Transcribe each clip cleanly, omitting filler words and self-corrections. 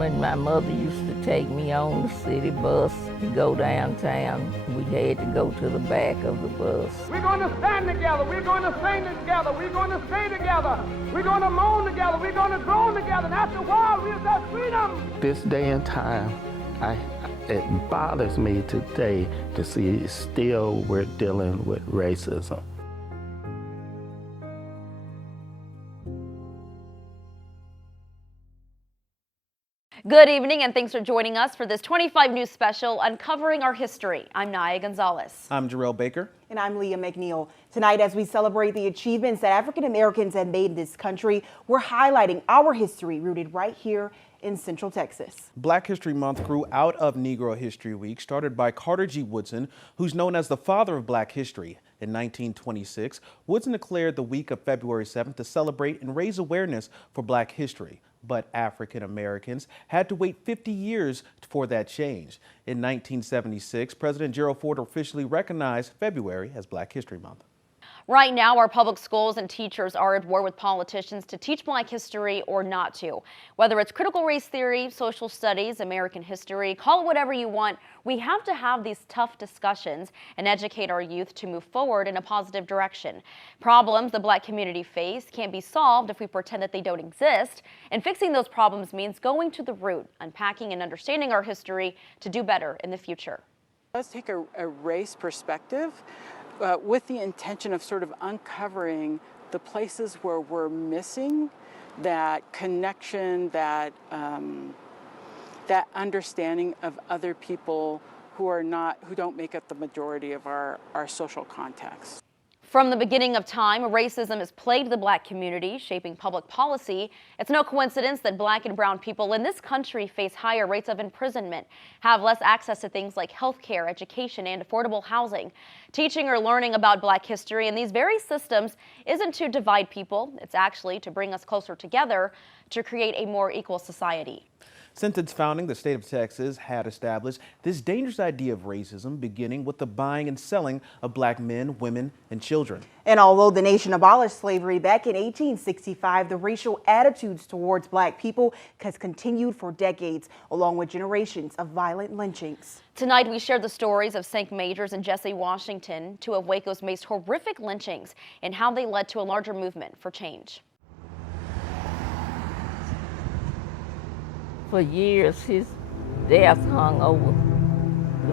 When my mother used to take me on the city bus to go downtown, we had to go to the back of the bus. We're going to stand together. We're going to sing together. We're going to stay together. We're going to moan together. We're going to groan together. And after a while, we'll have freedom. This day and time, it bothers me today to see still we're dealing with racism. Good evening, and thanks for joining us for this 25 News special uncovering our history. I'm Naya Gonzalez. I'm Jarrell Baker. And I'm Leah McNeil. Tonight, as we celebrate the achievements that African Americans have made in this country, we're highlighting our history rooted right here in Central Texas. Black History Month grew out of Negro History Week, started by Carter G. Woodson, who's known as the father of Black history. In 1926, Woodson declared the week of February 7th to celebrate and raise awareness for Black history. But African Americans had to wait 50 years for that change. In 1976, President Gerald Ford officially recognized February as Black History Month. Right now, our public schools and teachers are at war with politicians to teach Black history or not to. Whether it's critical race theory, social studies, American history, call it whatever you want, we have to have these tough discussions and educate our youth to move forward in a positive direction. Problems the Black community face can't be solved if we pretend that they don't exist, and fixing those problems means going to the root, unpacking and understanding our history to do better in the future. Let's take a race perspective. With the intention of sort of uncovering the places where we're missing that connection, that understanding of other people who don't make up the majority of our social context. From the beginning of time, racism has plagued the Black community, shaping public policy. It's no coincidence that Black and brown people in this country face higher rates of imprisonment, have less access to things like health care, education, and affordable housing. Teaching or learning about Black history in these very systems isn't to divide people. It's actually to bring us closer together to create a more equal society. Since its founding, the state of Texas had established this dangerous idea of racism, beginning with the buying and selling of Black men, women, and children. And although the nation abolished slavery back in 1865, the racial attitudes towards Black people has continued for decades, along with generations of violent lynchings. Tonight, we shared the stories of St. Majors and Jesse Washington, two of Waco's most horrific lynchings, and how they led to a larger movement for change. For years, his death hung over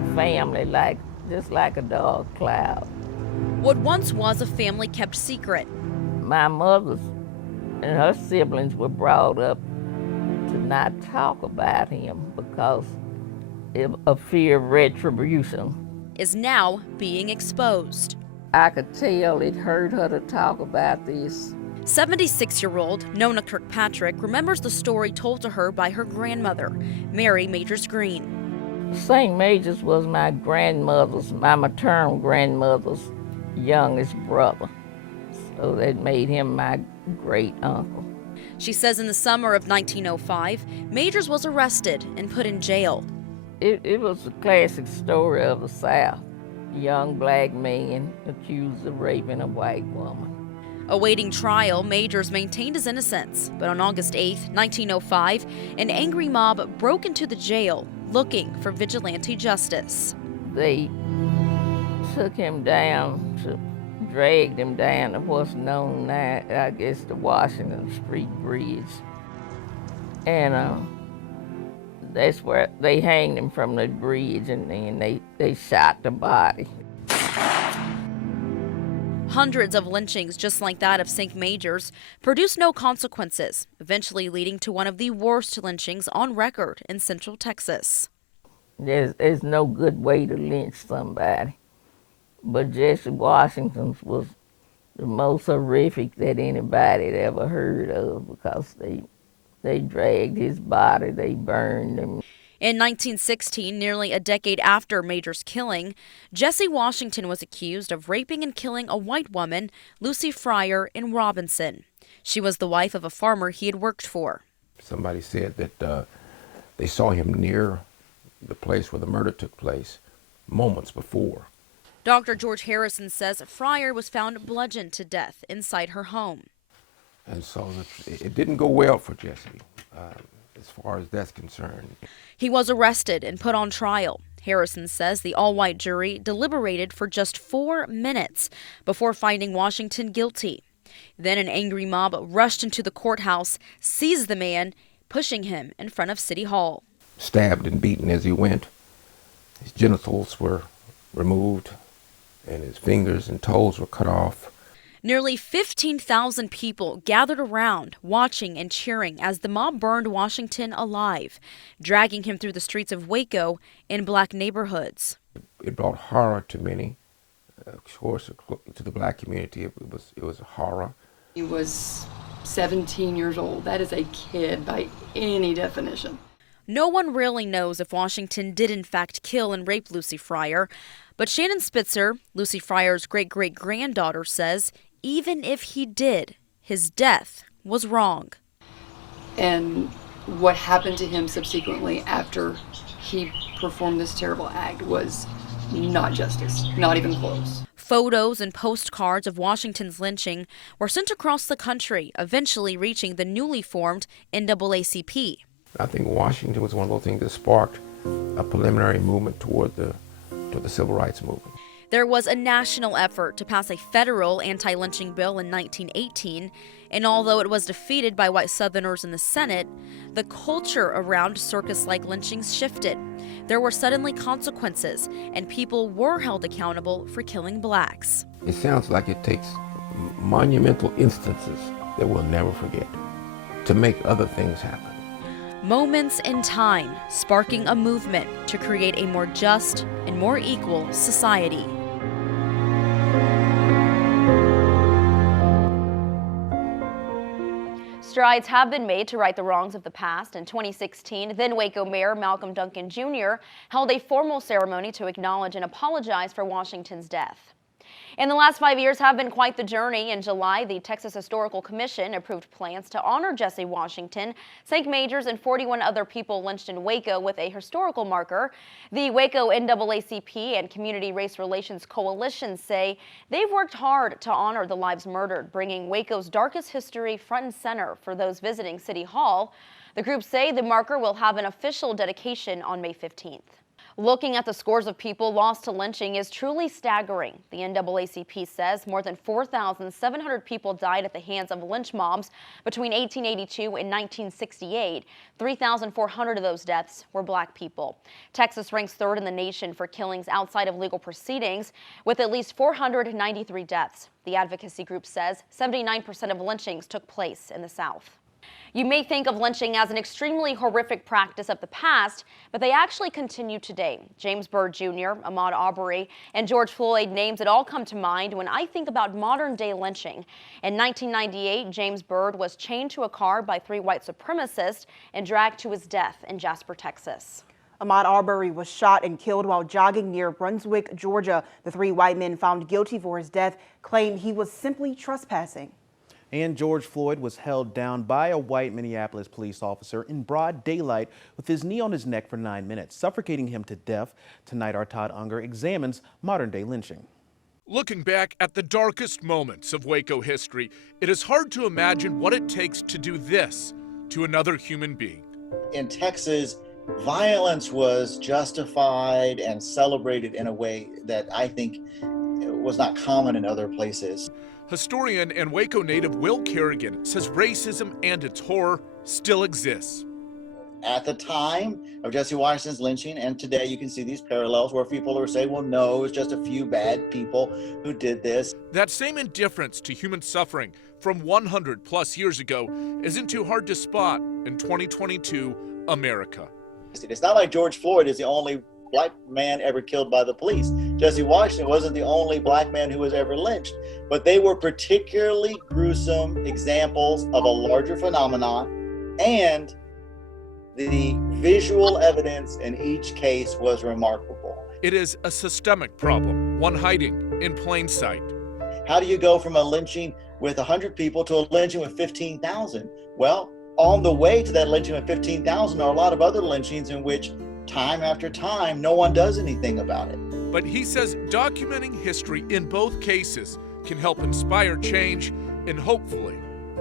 the family just like a dark cloud. What once was a family kept secret. My mother and her siblings were brought up to not talk about him because of fear of retribution. Is now being exposed. I could tell it hurt her to talk about this. 76-year-old Nona Kirkpatrick remembers the story told to her by her grandmother, Mary Majors Green. St. Majors was my maternal grandmother's youngest brother, so that made him my great uncle. She says in the summer of 1905, Majors was arrested and put in jail. It was a classic story of the South. A young Black man accused of raping a white woman. Awaiting trial, Majors maintained his innocence, but on August 8, 1905, an angry mob broke into the jail looking for vigilante justice. They took him down, dragged him down to what's known now, I guess, the Washington Street Bridge. And that's where they hanged him from the bridge, and then they shot the body. Hundreds of lynchings just like that of St. Majors produced no consequences, eventually leading to one of the worst lynchings on record in Central Texas. There's no good way to lynch somebody, but Jesse Washington's was the most horrific that anybody had ever heard of because they dragged his body, they burned him. In 1916, nearly a decade after Major's killing, Jesse Washington was accused of raping and killing a white woman, Lucy Fryer, in Robinson. She was the wife of a farmer he had worked for. Somebody said that they saw him near the place where the murder took place moments before. Dr. George Harrison says Fryer was found bludgeoned to death inside her home. And so it didn't go well for Jesse. as far as that's concerned. He was arrested and put on trial. Harrison says the all-white jury deliberated for just 4 minutes before finding Washington guilty. Then an angry mob rushed into the courthouse, seized the man, pushing him in front of City Hall. Stabbed and beaten as he went. His genitals were removed and his fingers and toes were cut off. Nearly 15,000 people gathered around, watching and cheering as the mob burned Washington alive, dragging him through the streets of Waco in black neighborhoods. It brought horror to many. Of course, to the black community, it was a horror. He was 17 years old. That is a kid by any definition. No one really knows if Washington did in fact kill and rape Lucy Fryer, but Shannon Spitzer, Lucy Fryer's great-great-granddaughter, says even if he did, his death was wrong. And what happened to him subsequently after he performed this terrible act was not justice, not even close. Photos and postcards of Washington's lynching were sent across the country, eventually reaching the newly formed NAACP. I think Washington was one of those things that sparked a preliminary movement toward the civil rights movement. There was a national effort to pass a federal anti-lynching bill in 1918, and although it was defeated by white Southerners in the Senate, the culture around circus-like lynchings shifted. There were suddenly consequences, and people were held accountable for killing blacks. It sounds like it takes monumental instances that we'll never forget to make other things happen. Moments in time, sparking a movement to create a more just and more equal society. Strides have been made to right the wrongs of the past. In 2016, then Waco Mayor Malcolm Duncan Jr. held a formal ceremony to acknowledge and apologize for Washington's death. And the last 5 years have been quite the journey. In July, the Texas Historical Commission approved plans to honor Jesse Washington, St. Majors, and 41 other people lynched in Waco with a historical marker. The Waco NAACP and Community Race Relations Coalition say they've worked hard to honor the lives murdered, bringing Waco's darkest history front and center for those visiting City Hall. The group say the marker will have an official dedication on May 15th. Looking at the scores of people lost to lynching is truly staggering. The NAACP says more than 4,700 people died at the hands of lynch mobs between 1882 and 1968. 3,400 of those deaths were black people. Texas ranks third in the nation for killings outside of legal proceedings, with at least 493 deaths. The advocacy group says 79% of lynchings took place in the South. You may think of lynching as an extremely horrific practice of the past, but they actually continue today. James Byrd Jr., Ahmaud Arbery, and George Floyd names that all come to mind when I think about modern-day lynching. In 1998, James Byrd was chained to a car by 3 white supremacists and dragged to his death in Jasper, Texas. Ahmaud Arbery was shot and killed while jogging near Brunswick, Georgia. The 3 white men found guilty for his death claimed he was simply trespassing. And George Floyd was held down by a white Minneapolis police officer in broad daylight with his knee on his neck for 9 minutes, suffocating him to death. Tonight, our Todd Unger examines modern-day lynching. Looking back at the darkest moments of Waco history, it is hard to imagine what it takes to do this to another human being. In Texas, violence was justified and celebrated in a way that I think was not common in other places. Historian and Waco native Will Kerrigan says racism and its horror still exists. At the time of Jesse Washington's lynching, and today you can see these parallels where people are saying, well, no, it's just a few bad people who did this. That same indifference to human suffering from 100 plus years ago isn't too hard to spot in 2022 America. It's not like George Floyd is the only black man ever killed by the police. Jesse Washington wasn't the only black man who was ever lynched, but they were particularly gruesome examples of a larger phenomenon, and the visual evidence in each case was remarkable. It is a systemic problem, one hiding in plain sight. How do you go from a lynching with 100 people to a lynching with 15,000? Well, on the way to that lynching with 15,000 are a lot of other lynchings in which time after time, no one does anything about it. But he says documenting history in both cases can help inspire change and hopefully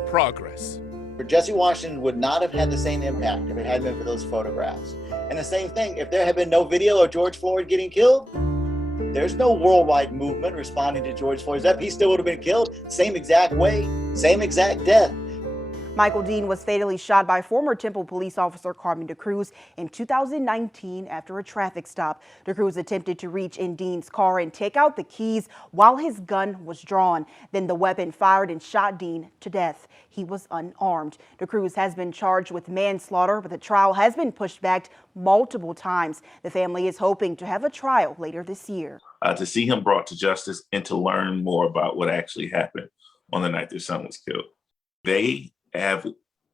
progress. For Jesse Washington would not have had the same impact if it hadn't been for those photographs. And the same thing, if there had been no video of George Floyd getting killed, there's no worldwide movement responding to George Floyd's death. He still would have been killed, same exact way, same exact death. Michael Dean was fatally shot by former Temple police officer Carmen DeCruz in 2019 after a traffic stop. DeCruz attempted to reach in Dean's car and take out the keys while his gun was drawn. Then the weapon fired and shot Dean to death. He was unarmed. DeCruz has been charged with manslaughter, but the trial has been pushed back multiple times. The family is hoping to have a trial later this year. To see him brought to justice and to learn more about what actually happened on the night their son was killed. They have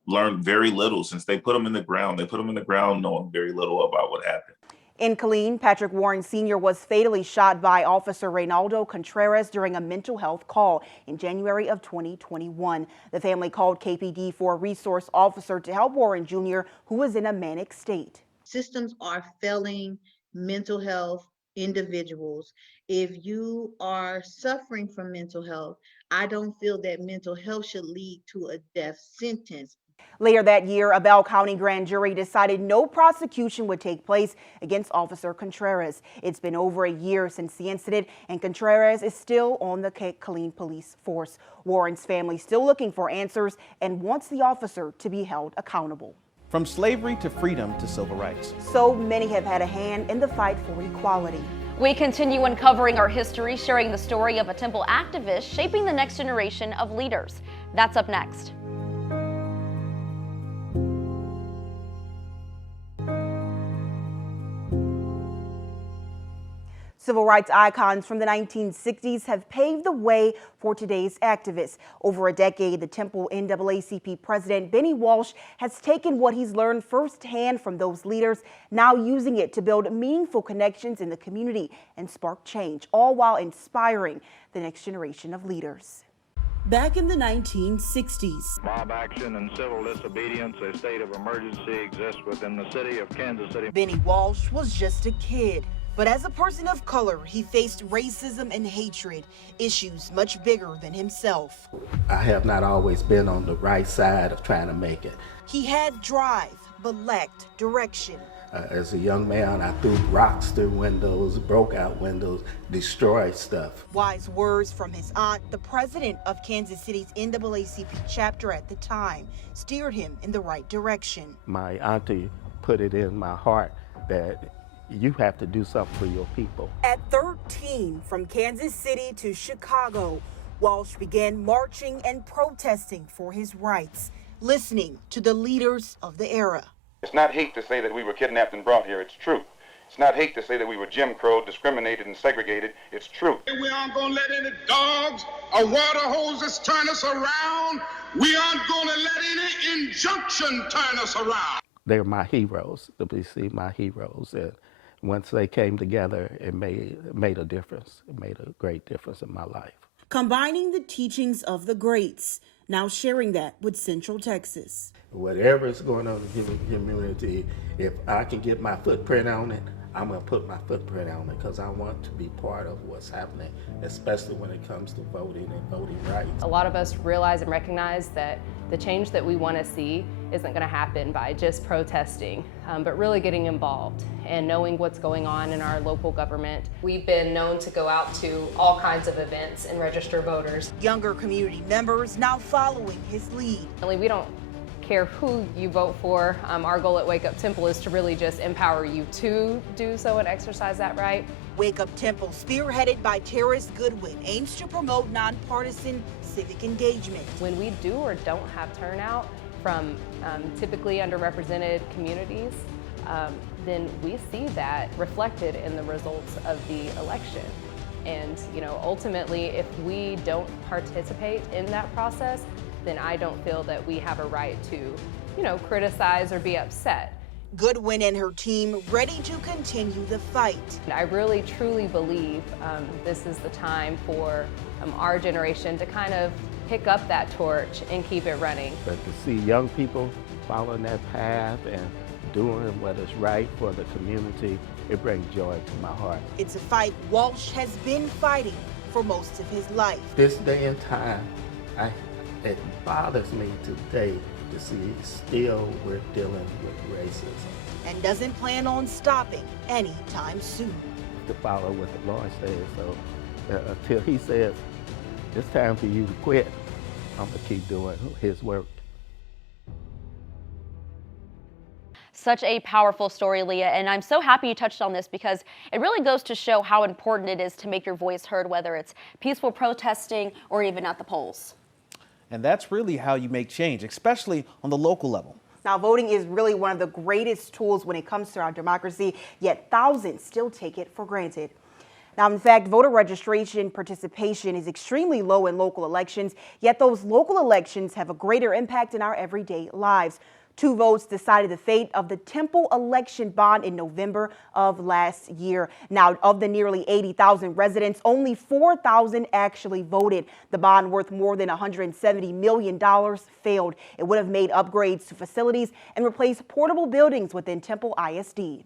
learned very little since they put him in the ground. They put him in the ground knowing very little about what happened. In Killeen, Patrick Warren Sr. was fatally shot by Officer Reynaldo Contreras during a mental health call in January of 2021. The family called KPD for a resource officer to help Warren Jr., who was in a manic state. Systems are failing mental health individuals. If you are suffering from mental health, I don't feel that mental health should lead to a death sentence. Later that year, a Bell County grand jury decided no prosecution would take place against Officer Contreras. It's been over a year since the incident, and Contreras is still on the Killeen police force. Warren's family still looking for answers and wants the officer to be held accountable. From slavery to freedom to civil rights. So many have had a hand in the fight for equality. We continue uncovering our history, sharing the story of a Temple activist shaping the next generation of leaders. That's up next. Civil rights icons from the 1960s have paved the way for today's activists. Over a decade, the Temple NAACP president, Benny Walsh, has taken what he's learned firsthand from those leaders, now using it to build meaningful connections in the community and spark change, all while inspiring the next generation of leaders. Back in the 1960s, mob action and civil disobedience, a state of emergency exists within the city of Kansas City. Benny Walsh was just a kid. But as a person of color, he faced racism and hatred, issues much bigger than himself. I have not always been on the right side of trying to make it. He had drive, but lacked direction. As a young man, I threw rocks through windows, broke out windows, destroyed stuff. Wise words from his aunt, the president of Kansas City's NAACP chapter at the time, steered him in the right direction. My auntie put it in my heart that you have to do something for your people. At 13, from Kansas City to Chicago, Walsh began marching and protesting for his rights, listening to the leaders of the era. It's not hate to say that we were kidnapped and brought here, it's true. It's not hate to say that we were Jim Crow, discriminated and segregated, it's true. We aren't going to let any dogs or water hoses turn us around. We aren't going to let any injunction turn us around. They're my heroes, the BC, my heroes. And once they came together, it made a difference. It made a great difference in my life. Combining the teachings of the greats, now sharing that with Central Texas. Whatever is going on in the community, if I can get my footprint on it, I'm going to put my footprint on it because I want to be part of what's happening, especially when it comes to voting and voting rights. A lot of us realize and recognize that the change that we want to see isn't going to happen by just protesting, but really getting involved and knowing what's going on in our local government. We've been known to go out to all kinds of events and register voters. Younger community members now following his lead. We don't care who you vote for. Our goal at Wake Up Temple is to really just empower you to do so and exercise that right. Wake Up Temple, spearheaded by Terrace Goodwin, aims to promote nonpartisan civic engagement. When we do or don't have turnout from typically underrepresented communities, then we see that reflected in the results of the election. And ultimately, if we don't participate in that process, then I don't feel that we have a right to, criticize or be upset. Goodwin and her team ready to continue the fight. I really, truly believe this is the time for our generation to kind of pick up that torch and keep it running. But to see young people following that path and doing what is right for the community, it brings joy to my heart. It's a fight Walsh has been fighting for most of his life. This day and time, it bothers me today You see, still we're dealing with racism. And doesn't plan on stopping anytime soon. To follow what the Lord says, so until He says it's time for you to quit, I'm gonna keep doing His work. Such a powerful story, Leah, and I'm so happy you touched on this because it really goes to show how important it is to make your voice heard, whether it's peaceful protesting or even at the polls. And that's really how you make change, especially on the local level. Now, voting is really one of the greatest tools when it comes to our democracy, yet thousands still take it for granted. Now, in fact, voter registration participation is extremely low in local elections, yet those local elections have a greater impact in our everyday lives. 2 votes decided the fate of the Temple election bond in November of last year. Now, of the nearly 80,000 residents, only 4,000 actually voted. The bond, worth more than $170 million, failed. It would have made upgrades to facilities and replaced portable buildings within Temple ISD.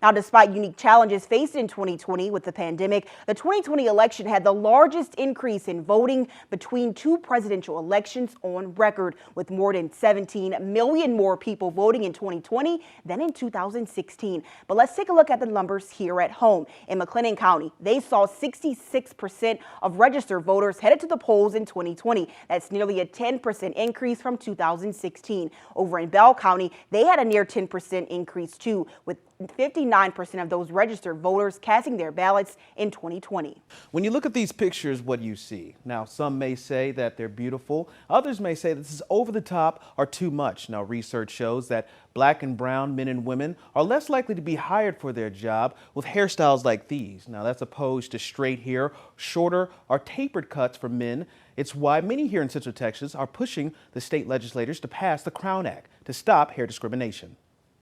Now, despite unique challenges faced in 2020 with the pandemic, the 2020 election had the largest increase in voting between 2 presidential elections on record, with more than 17 million more people voting in 2020 than in 2016. But let's take a look at the numbers here at home. In McLennan County, they saw 66% of registered voters headed to the polls in 2020. That's nearly a 10% increase from 2016. Over in Bell County, they had a near 10% increase too, with 59% of those registered voters casting their ballots in 2020. When you look at these pictures, what do you see? Now, some may say that they're beautiful. Others may say this is over the top or too much. Now, research shows that Black and brown men and women are less likely to be hired for their job with hairstyles like these. Now, that's opposed to straight hair, shorter or tapered cuts for men. It's why many here in Central Texas are pushing the state legislators to pass the Crown Act to stop hair discrimination.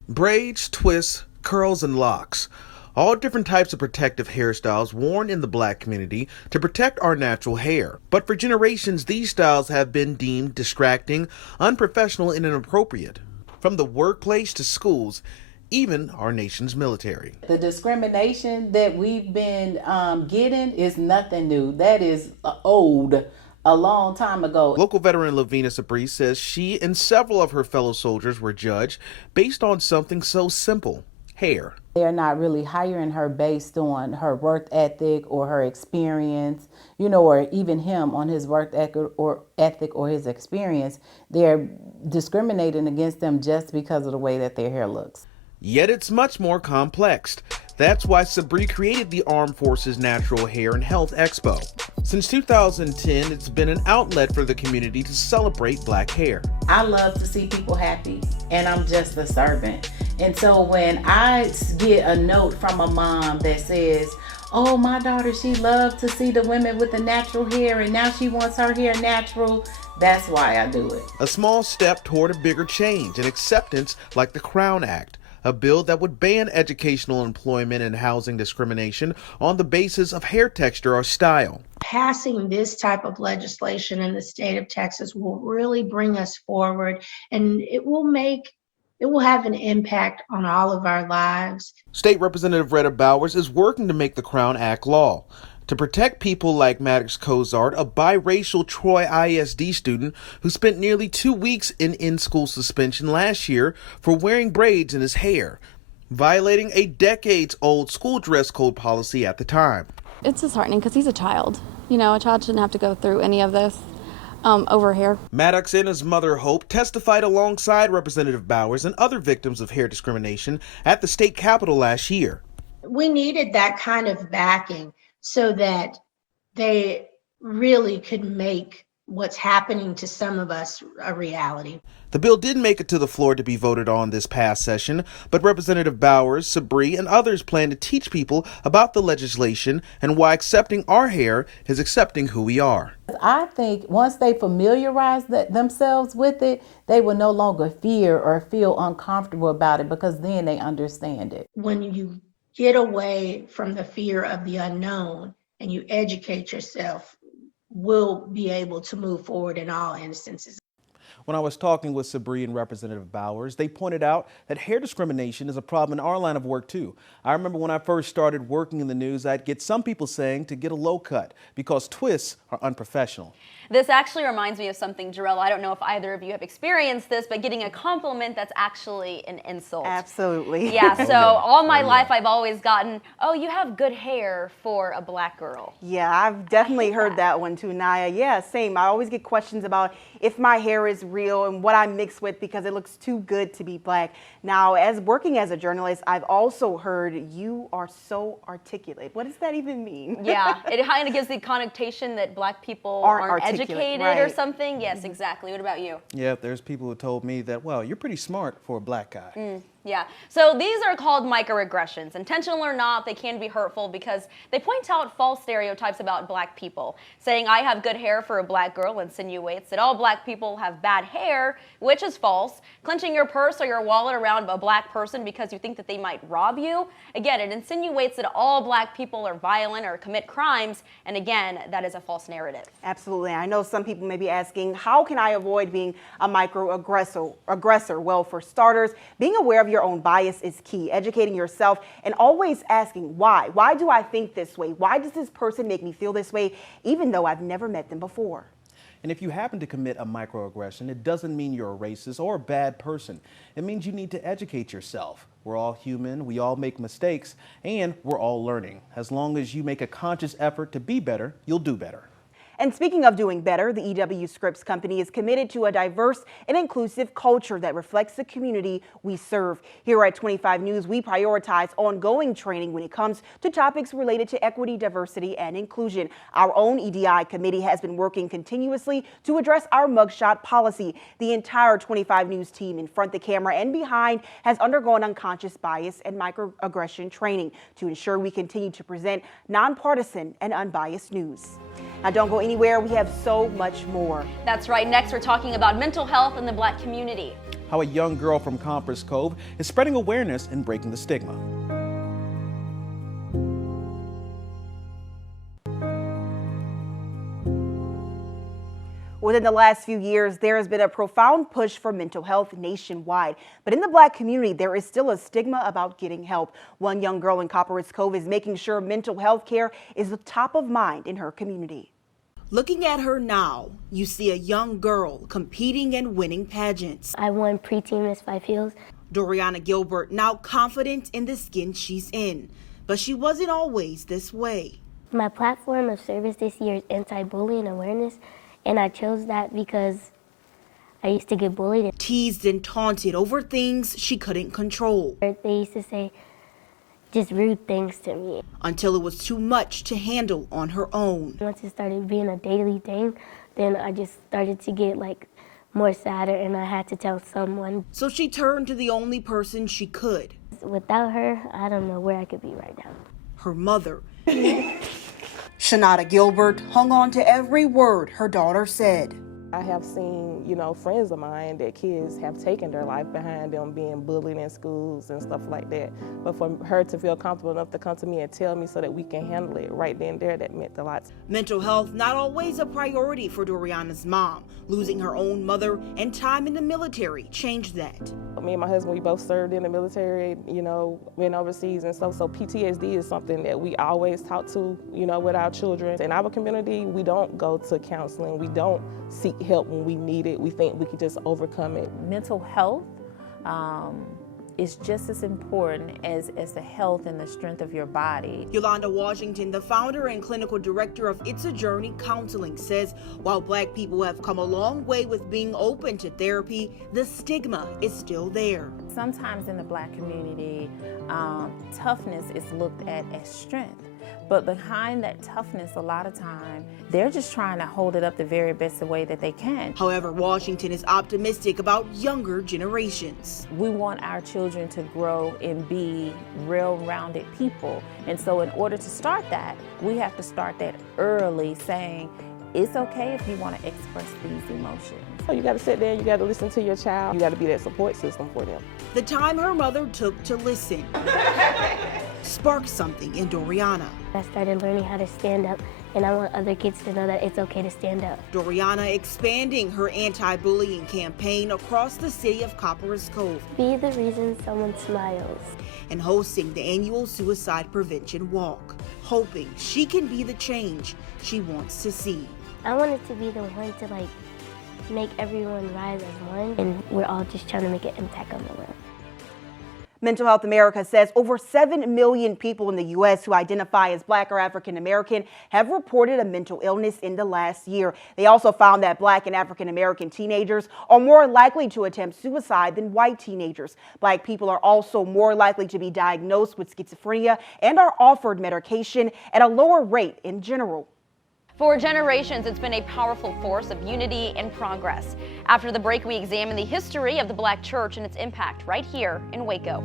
Braids, twists, curls, and locks. All different types of protective hairstyles worn in the Black community to protect our natural hair. But for generations, these styles have been deemed distracting, unprofessional, and inappropriate. From the workplace to schools, even our nation's military. The discrimination that we've been getting is nothing new. That is old. A long time ago. Local veteran LUVINA SABREE says she and several of her fellow soldiers were judged based on something so simple: hair. They're not really hiring her based on her work ethic or her experience, or even him on his work ethic or his experience. They're discriminating against them just because of the way that their hair looks. Yet it's much more complex. That's why SABREE created the Armed Forces Natural Hair and Health Expo. Since 2010, it's been an outlet for the community to celebrate Black hair. I love to see people happy, and I'm just a servant. And so when I get a note from a mom that says, oh, my daughter, she loved to see the women with the natural hair, and now she wants her hair natural, that's why I do it. A small step toward a bigger change and acceptance, like the Crown Act, a bill that would ban educational, employment, and housing discrimination on the basis of hair texture or style. Passing this type of legislation in the state of Texas will really bring us forward, and it will have an impact on all of our lives. State Representative RHETTA Bowers is working to make the Crown Act law to protect people like Maddox Cozart, a biracial Troy ISD student who spent nearly 2 weeks in in-school suspension last year for wearing braids in his hair, violating a decades-old school dress code policy at the time. It's disheartening because he's a child. A child shouldn't have to go through any of this over hair. Maddox and his mother, Hope, testified alongside Representative Bowers and other victims of hair discrimination at the state capitol last year. We needed that kind of backing so that they really could make what's happening to some of us a reality. The bill did make it to the floor to be voted on this past session, but Representative Bowers, SABREE, and others plan to teach people about the legislation and why accepting our hair is accepting who we are. I think once they familiarize themselves with it, they will no longer fear or feel uncomfortable about it because then they understand it. When you get away from the fear of the unknown and you educate yourself, we'll be able to move forward in all instances. When I was talking with SABREE and Representative Bowers, they pointed out that hair discrimination is a problem in our line of work too. I remember when I first started working in the news, I'd get some people saying to get a low cut because twists are unprofessional. This actually reminds me of something, Jarrell. I don't know if either of you have experienced this, but getting a compliment that's actually an insult. Absolutely. Yeah, so all my life I've always gotten, oh, you have good hair for a black girl. Yeah, I've definitely heard that one too, Naya. Yeah, same. I always get questions about if my hair is real and what I mix with because it looks too good to be black. Now, as working as a journalist, I've also heard you are so articulate. What does that even mean? Yeah, it kind of gives the connotation that black people aren't educated or something. Yes, exactly. What about you? Yeah, there's people who told me that, well, you're pretty smart for a black guy. Yeah, so these are called microaggressions. Intentional or not, they can be hurtful because they point out false stereotypes about black people. Saying I have good hair for a black girl insinuates that all black people have bad hair, which is false. Clenching your purse or your wallet around a black person because you think that they might rob you. Again, it insinuates that all black people are violent or commit crimes, and again, that is a false narrative. Absolutely. I know some people may be asking, how can I avoid being a microaggressor? Well, for starters, being aware of your own bias is key. Educating yourself and always asking why. Why do I think this way? Why does this person make me feel this way, even though I've never met them before? And if you happen to commit a microaggression, it doesn't mean you're a racist or a bad person. It means you need to educate yourself. We're all human, we all make mistakes, and we're all learning. As long as you make a conscious effort to be better, you'll do better. And speaking of doing better, the EW Scripps Company is committed to a diverse and inclusive culture that reflects the community we serve. Here at 25 News, we prioritize ongoing training when it comes to topics related to equity, diversity, and inclusion. Our own EDI committee has been working continuously to address our mugshot policy. The entire 25 News team in front, the camera, and behind has undergone unconscious bias and microaggression training to ensure we continue to present nonpartisan and unbiased news. Now, don't go anywhere. We have so much more. That's right. Next, we're talking about mental health in the black community. How a young girl from Compress Cove is spreading awareness and breaking the stigma. Within the last few years, there has been a profound push for mental health nationwide. But in the black community, there is still a stigma about getting help. One young girl in Compress Cove is making sure mental health care is the top of mind in her community. Looking at her now, you see a young girl competing and winning pageants. I won preteen Miss Five Hills. Doriana Gilbert now confident in the skin she's in. But she wasn't always this way. My platform of service this year is anti-bullying awareness. And I chose that because I used to get bullied. Teased and taunted over things she couldn't control. They used to say just rude things to me. Until it was too much to handle on her own. Once it started being a daily thing, then I just started to get more sadder and I had to tell someone. So she turned to the only person she could. Without her, I don't know where I could be right now. Her mother. Shanada Gilbert hung on to every word her daughter said. I have seen, friends of mine that kids have taken their life behind them being bullied in schools and stuff like that. But for her to feel comfortable enough to come to me and tell me so that we can handle it right then and there, that meant a lot. Mental health not always a priority for Doriana's mom. Losing her own mother and time in the military changed that. Me and my husband, we both served in the military, went overseas and stuff. So PTSD is something that we always talk to, with our children. In our community, we don't go to counseling. We don't seek help when we need it. We think we can just overcome it. Mental health is just as important as the health and the strength of your body. Yolanda Washington, the founder and clinical director of It's a Journey Counseling, says while black people have come a long way with being open to therapy, the stigma is still there. Sometimes in the black community, toughness is looked at as strength. But behind that toughness, a lot of time, they're just trying to hold it up the very best way that they can. However, Washington is optimistic about younger generations. We want our children to grow and be well-rounded people. And so in order to start that, we have to start that early, saying, it's okay if you want to express these emotions. So you got to sit there, you got to listen to your child. You got to be that support system for them. The time her mother took to listen. sparked something in Doriana. I started learning how to stand up, and I want other kids to know that it's okay to stand up. Doriana expanding her anti-bullying campaign across the city of Copperas Cove. Be the reason someone smiles. And hosting the annual Suicide Prevention Walk, hoping she can be the change she wants to see. I wanted to be the one to make everyone rise as one, and we're all just trying to make an impact on the world. Mental Health America says over 7 million people in the U.S. who identify as Black or African American have reported a mental illness in the last year. They also found that Black and African American teenagers are more likely to attempt suicide than white teenagers. Black people are also more likely to be diagnosed with schizophrenia and are offered medication at a lower rate in general. For generations, it's been a powerful force of unity and progress. After the break, we examine the history of the Black church and its impact right here in Waco.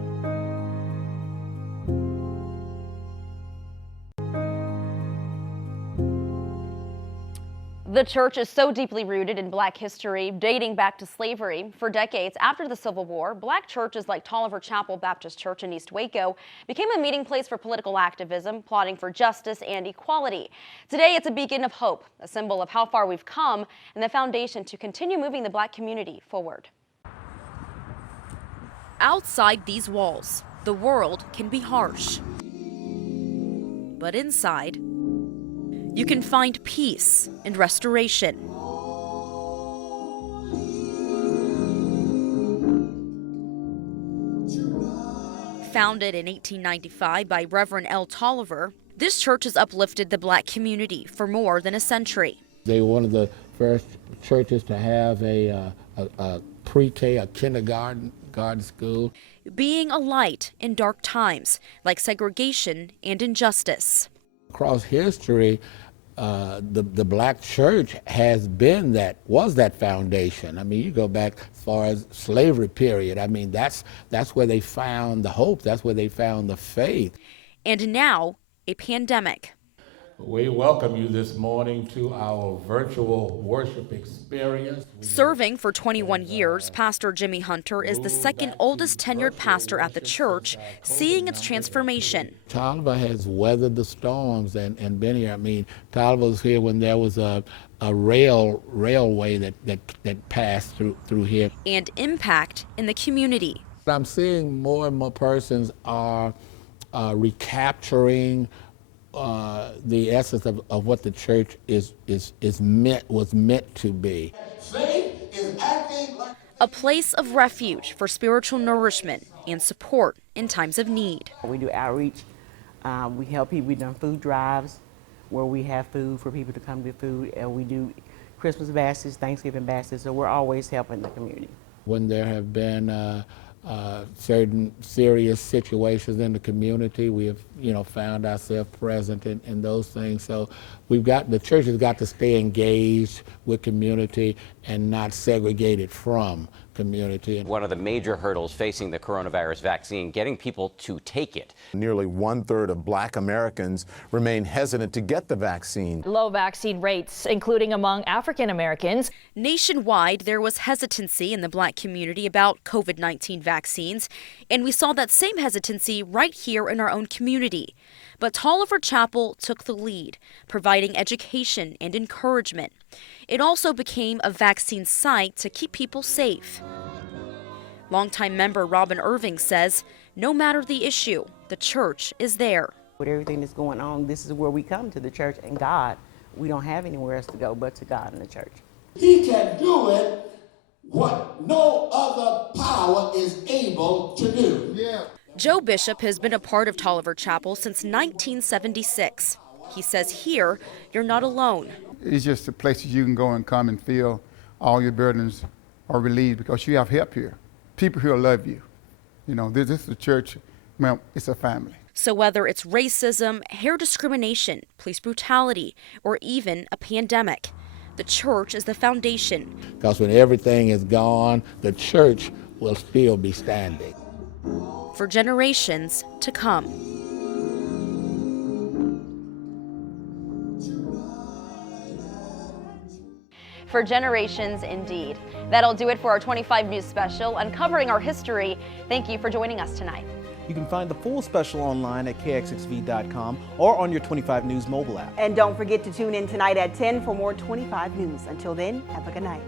The church is so deeply rooted in Black history, dating back to slavery. For decades after the Civil War, Black churches like Tolliver Chapel Baptist Church in East Waco became a meeting place for political activism, plotting for justice and equality. Today, it's a beacon of hope, a symbol of how far we've come, and the foundation to continue moving the Black community forward. Outside these walls, the world can be harsh. But inside, you can find peace and restoration. Founded in 1895 by Reverend L. Tolliver, this church has uplifted the Black community for more than a century. They were one of the first churches to have a pre-K, a kindergarten school. Being a light in dark times, like segregation and injustice. Across history, the Black church was that foundation. I mean, you go back as far as slavery period. I mean, that's where they found the hope. That's where they found the faith. And now, a pandemic. We welcome you this morning to our virtual worship experience. Serving for 21 years, Pastor Jimmy Hunter is the second oldest tenured pastor at the church, seeing its transformation. Tolliver has weathered the storms and been here. I mean, Tolliver was here when there was a railway that passed through here. And impact in the community. I'm seeing more and more persons are recapturing the essence of what the church was meant to be. Faith is acting like a place of refuge for spiritual nourishment and support in times of need. We do outreach. We help people. We've done food drives where we have food for people to come get food. We do Christmas baskets, Thanksgiving baskets, so we're always helping the community. When there have been certain serious situations in the community, we have, found ourselves present in those things. So the church has got to stay engaged with community and not segregated from community. One of the major hurdles facing the coronavirus vaccine, getting people to take it. Nearly 1/3 of Black Americans remain hesitant to get the vaccine. Low vaccine rates, including among African Americans. Nationwide, there was hesitancy in the Black community about COVID-19 vaccines, and we saw that same hesitancy right here in our own community. But Tolliver Chapel took the lead, providing education and encouragement. It also became a vaccine site to keep people safe. Longtime member Robin Irving says, no matter the issue, the church is there. With everything that's going on, this is where we come to the church and God. We don't have anywhere else to go but to God and the church. He can do it what no other power is able to do. Yeah. Joe Bishop has been a part of Tolliver Chapel since 1976. He says here, you're not alone. It's just a place you can go and come and feel all your burdens are relieved because you have help here. People here love you. This is a church, well, it's a family. So whether it's racism, hair discrimination, police brutality, or even a pandemic, the church is the foundation. Because when everything is gone, the church will still be standing. For generations to come. For generations, indeed. That'll do it for our 25 News Special, uncovering our history. Thank you for joining us tonight. You can find the full special online at kxxv.com or on your 25 News mobile app. And don't forget to tune in tonight at 10 for more 25 News. Until then, have a good night.